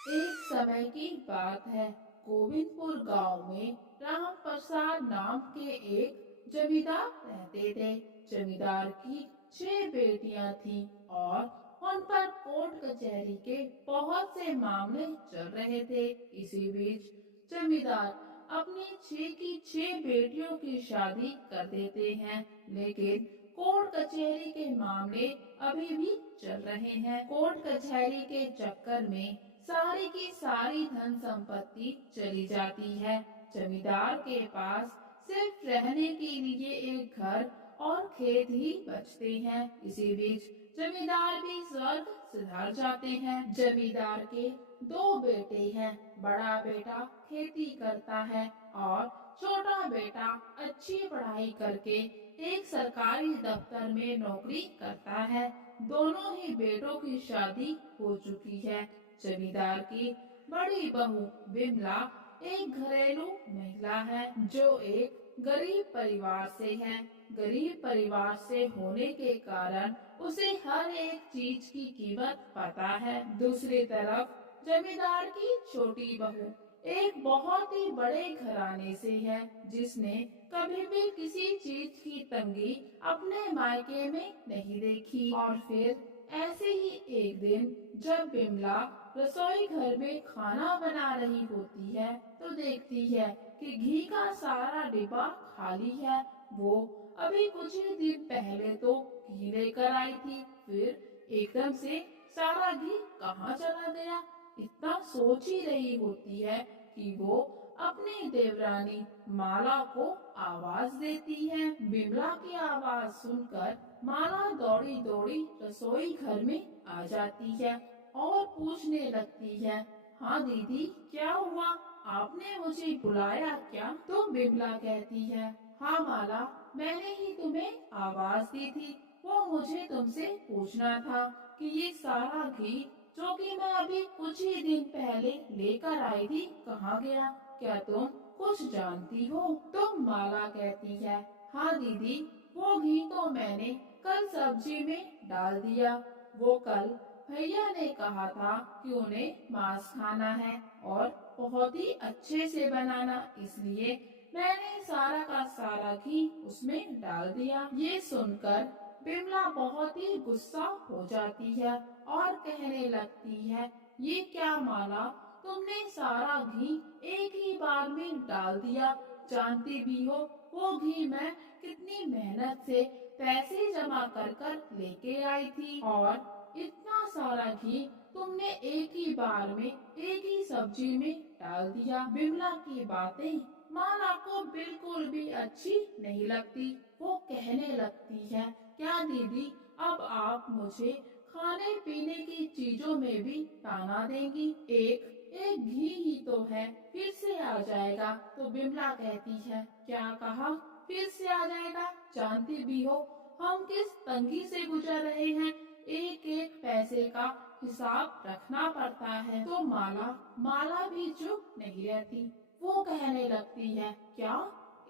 एक समय की बात है। गोविंदपुर गांव में राम प्रसाद नाम के एक जमींदार रहते थे। जमींदार की 6 बेटियां थीं और उन पर कोर्ट कचहरी के बहुत से मामले चल रहे थे। इसी बीच जमींदार अपनी 6 की 6 बेटियों की शादी कर देते हैं, लेकिन कोर्ट कचहरी के मामले अभी भी चल रहे हैं। कोर्ट कचहरी के चक्कर में सारी की सारी धन संपत्ति चली जाती है। जमींदार के पास सिर्फ रहने के लिए एक घर और खेत ही बचते हैं। इसी बीच जमींदार भी स्वर्ग सिधार जाते हैं। जमींदार के 2 बेटे हैं। बड़ा बेटा खेती करता है और छोटा बेटा अच्छी पढ़ाई करके एक सरकारी दफ्तर में नौकरी करता है। दोनों ही बेटों की शादी हो चुकी है। जमींदार की बड़ी बहू बिमला एक घरेलू महिला है जो एक गरीब परिवार से है। गरीब परिवार से होने के कारण उसे हर एक चीज की कीमत पता है। दूसरी तरफ जमींदार की छोटी बहू एक बहुत ही बड़े घराने से है, जिसने कभी भी किसी चीज की तंगी अपने मायके में नहीं देखी। और फिर ऐसे ही एक दिन जब बिमला रसोई घर में खाना बना रही होती है, तो देखती है कि घी का सारा डिब्बा खाली है। वो अभी कुछ ही दिन पहले तो घी लेकर आई थी, फिर एकदम से सारा घी कहाँ चला गया। इतना सोच ही रही होती है कि वो अपनी देवरानी माला को आवाज देती है। बिमला की आवाज सुनकर माला दौड़ी दौड़ी रसोई घर में आ जाती है और पूछने लगती है, हाँ दीदी, क्या हुआ? आपने मुझे बुलाया क्या? तो बिमला कहती है, हाँ माला, मैंने ही तुम्हें आवाज दी थी। वो मुझे तुमसे पूछना था कि ये सारा घी जो कि मैं अभी कुछ ही दिन पहले लेकर आई थी कहाँ गया? क्या तुम कुछ जानती हो? तो माला कहती है, हाँ दीदी, वो घी तो मैंने कल सब्जी में डाल दिया। वो कल भैया ने कहा था कि उन्हें मांस खाना है और बहुत ही अच्छे से बनाना, इसलिए मैंने सारा का सारा घी उसमें डाल दिया। ये सुनकर बिमला बहुत ही गुस्सा हो जाती है और कहने लगती है, ये क्या माला, तुमने सारा घी एक ही बार में डाल दिया। जानती भी हो वो घी मैं कितनी मेहनत से पैसे जमा कर कर लेके आई थी, और इतना सारा घी तुमने एक ही बार में एक ही सब्जी में डाल दिया। बिमला की बातें माला को बिल्कुल भी अच्छी नहीं लगती। वो कहने लगती है, क्या दीदी, अब आप मुझे खाने पीने की चीजों में भी ताना देंगी? एक एक घी ही तो है, फिर से आ जाएगा। तो बिमला कहती है, क्या कहा? फिर से आ जाएगा? जानती भी हो हम किस तंगी से गुजर रहे हैं। एक एक पैसे का हिसाब रखना पड़ता है। तो माला माला भी चुप नहीं रहती। वो कहने लगती है, क्या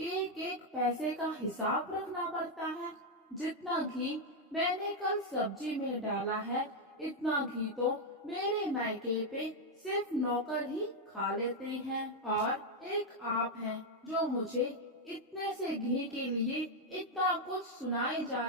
एक एक पैसे का हिसाब रखना पड़ता है? जितना घी मैंने कल सब्जी में डाला है, इतना घी तो मेरे मायके पे सिर्फ नौकर ही खा लेते हैं, और एक आप हैं जो मुझे इतने से घी के लिए इतना कुछ सुनाई जा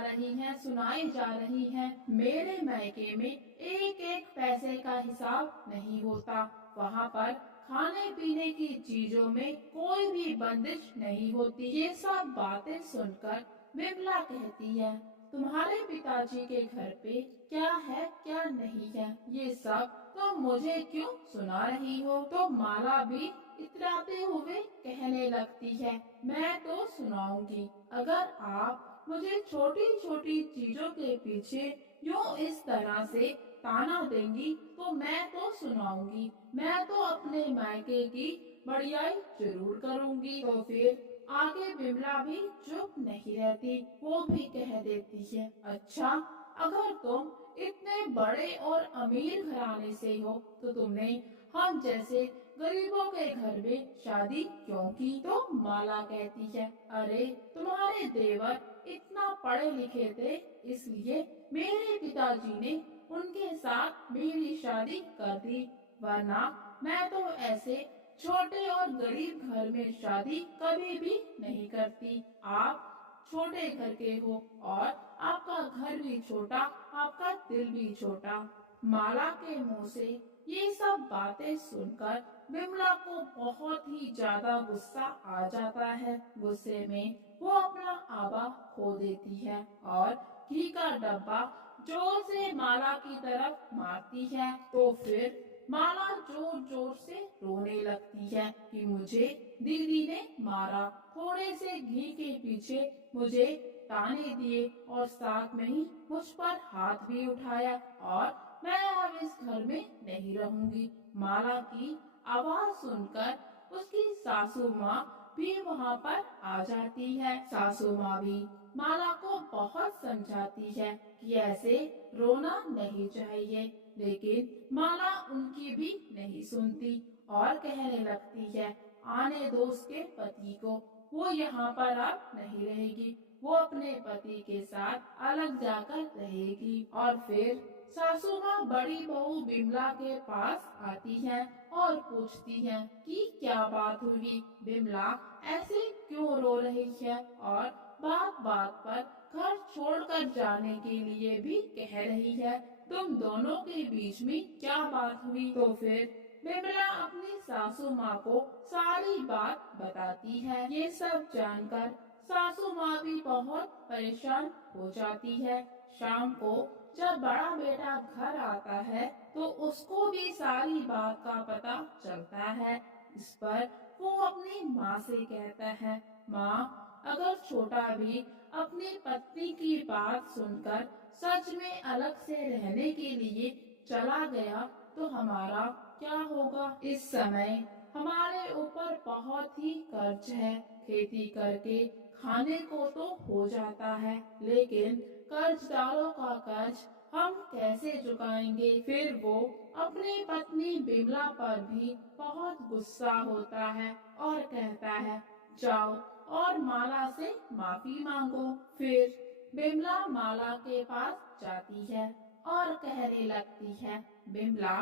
रही हैं। मेरे मायके में एक एक पैसे का हिसाब नहीं होता। वहाँ पर खाने पीने की चीजों में कोई भी बंदिश नहीं होती। ये सब बातें सुनकर बिमला कहती है, तुम्हारे पिताजी के घर पे क्या है क्या नहीं है, ये सब तुम मुझे क्यों सुना रही हो? तो माला भी इतराते हुए कहने लगती है, मैं तो सुनाऊंगी। अगर आप मुझे छोटी छोटी चीजों के पीछे यूं इस तरह से ताना देंगी तो मैं तो सुनाऊंगी। मैं तो अपने मायके की बढ़ियाई जरूर करूंगी। तो फिर आगे बिमला भी चुप नहीं रहती। वो भी कह देती है, अच्छा, अगर तुम इतने बड़े और अमीर घराने से हो तो तुमने हम जैसे गरीबों के घर में शादी क्यों की? तो माला कहती है, अरे तुम्हारे देवर इतना पढ़े लिखे थे, इसलिए मेरे पिताजी ने उनके साथ मेरी शादी कर दी। वरना मैं तो ऐसे छोटे और गरीब घर में शादी कभी भी नहीं करती। आप छोटे घर के हो और आपका घर भी छोटा, आपका दिल भी छोटा। माला के मुंह से ये सब बातें सुनकर विमला को बहुत ही ज्यादा गुस्सा आ जाता है। गुस्से में वो अपना आबा खो देती है और घी का डब्बा जोर से माला की तरफ मारती है। तो फिर माला जोर जोर से रोने लगती है कि मुझे दीदी ने मारा, थोड़े से घी के पीछे मुझे ताने दिए और साथ में ही मुझ पर हाथ भी उठाया और मैं अब इस घर में नहीं रहूंगी। माला की आवाज सुनकर उसकी सासू माँ भी वहाँ पर आ जाती है। सासू माँ भी माला को बहुत समझाती है कि ऐसे रोना नहीं चाहिए, लेकिन माला उनकी भी नहीं सुनती और कहने लगती है, आने दो उसके पति को, वो यहाँ पर अब नहीं रहेगी, वो अपने पति के साथ अलग जाकर रहेगी। और फिर सासू माँ बड़ी बहू बिमला के पास आती है और पूछती है कि क्या बात हुई, बिमला ऐसे क्यों रो रही है और बात बात पर घर छोड़कर जाने के लिए भी कह रही है। तुम दोनों के बीच में क्या बात हुई? तो फिर बिमला अपनी सासू माँ को सारी बात बताती है। ये सब जानकर सासू माँ भी बहुत परेशान हो जाती है। शाम को जब बड़ा बेटा घर आता है तो उसको भी सारी बात का पता चलता है। इस पर वो अपनी माँ से कहता है, माँ अगर छोटा भी अपनी पत्नी की बात सुनकर सच में अलग से रहने के लिए चला गया तो हमारा क्या होगा? इस समय हमारे ऊपर बहुत ही कर्ज है। खेती करके खाने को तो हो जाता है, लेकिन कर्जदारों का कर्ज हम कैसे चुकाएंगे? फिर वो अपनी पत्नी बिमला पर भी बहुत गुस्सा होता है और कहता है, जाओ और माला से माफी मांगो। फिर बिमला माला के पास जाती है और कहने लगती है, बिमला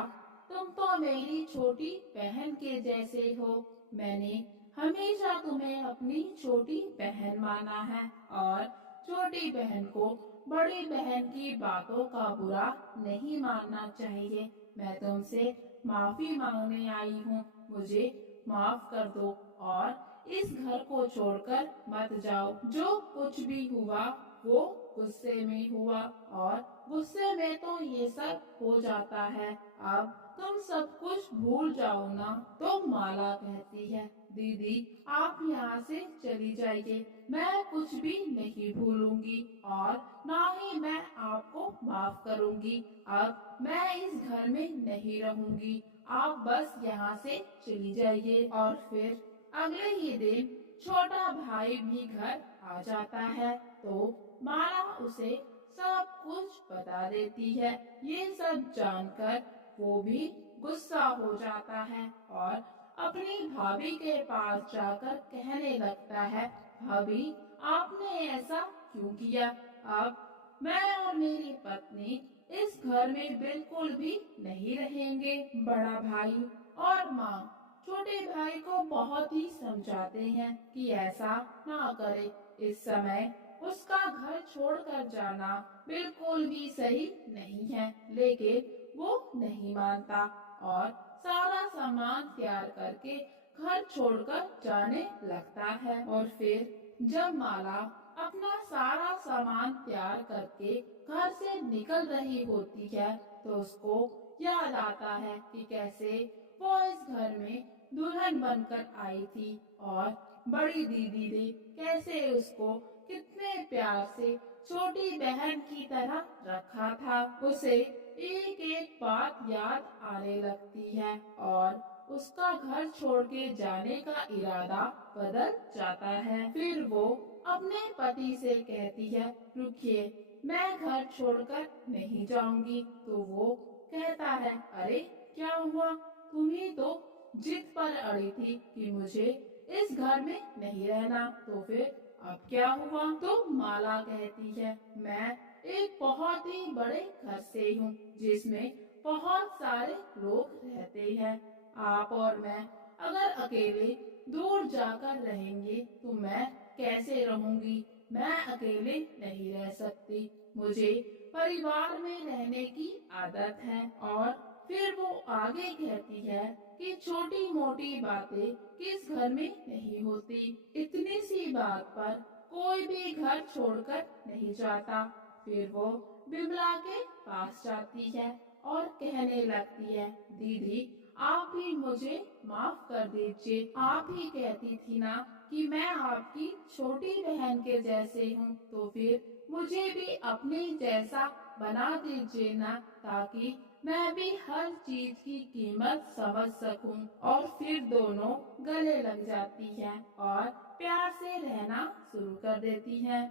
तुम तो मेरी छोटी बहन के जैसे हो। मैंने हमेशा तुम्हें अपनी छोटी बहन माना है और छोटी बहन को बड़ी बहन की बातों का बुरा नहीं मानना चाहिए। मैं तुमसे माफी मांगने आई हूँ, मुझे माफ कर दो और इस घर को छोड़कर मत जाओ। जो कुछ भी हुआ वो गुस्से में हुआ और गुस्से में तो ये सब हो जाता है। अब तुम सब कुछ भूल जाओ ना। तो माला कहती है, दीदी आप यहाँ से चली जाइए, मैं कुछ भी नहीं भूलूंगी और ना ही मैं आपको माफ करूंगी। अब मैं इस घर में नहीं रहूंगी, आप बस यहाँ से चली जाइए। और फिर अगले ही दिन छोटा भाई भी घर आ जाता है तो माला उसे सब कुछ बता देती है। ये सब जानकर वो भी गुस्सा हो जाता है और अपनी भाभी के पास जाकर कहने लगता है, भाभी आपने ऐसा क्यों किया? अब मैं और मेरी पत्नी इस घर में बिल्कुल भी नहीं रहेंगे। बड़ा भाई और माँ छोटे भाई को बहुत ही समझाते हैं कि ऐसा ना करे। इस समय उसका घर छोड़कर जाना बिल्कुल भी सही नहीं है, लेकिन वो नहीं मानता और सारा सामान तैयार करके घर छोड़कर जाने लगता है। और फिर जब माला अपना सारा सामान तैयार करके घर से निकल रही होती है तो उसको याद आता है कि कैसे वो इस घर में दुल्हन बनकर आई थी और बड़ी दीदी ने कैसे उसको कितने प्यार से छोटी बहन की तरह रखा था। उसे एक एक बात याद आने लगती है और उसका घर छोड़ के जाने का इरादा बदल जाता है। फिर वो अपने पति से कहती है, रुकिए मैं घर छोड़कर नहीं जाऊंगी। तो वो कहता है, अरे क्या हुआ, तुम ही तो जिद पर अड़ी थी कि मुझे इस घर में नहीं रहना, तो फिर अब क्या हुआ? तो माला कहती है, मैं एक बहुत ही बड़े घर से हूँ जिसमें बहुत सारे लोग रहते हैं। आप और मैं अगर अकेले दूर जाकर रहेंगे तो मैं कैसे रहूंगी? मैं अकेले नहीं रह सकती। मुझे परिवार में रहने की आदत है। और फिर वो आगे कहती है कि छोटी मोटी बातें किस घर में नहीं होती। इतनी सी बात पर कोई भी घर छोड़कर नहीं जाता। फिर वो बिमला के पास जाती है और कहने लगती है, दीदी आप भी मुझे माफ कर दीजिए। आप ही कहती थी ना कि मैं आपकी छोटी बहन के जैसे हूँ, तो फिर मुझे भी अपने जैसा बना दीजिए ना, ताकि मैं भी हर चीज की कीमत समझ सकूं। और फिर दोनों गले लग जाती हैं और प्यार से रहना शुरू कर देती हैं।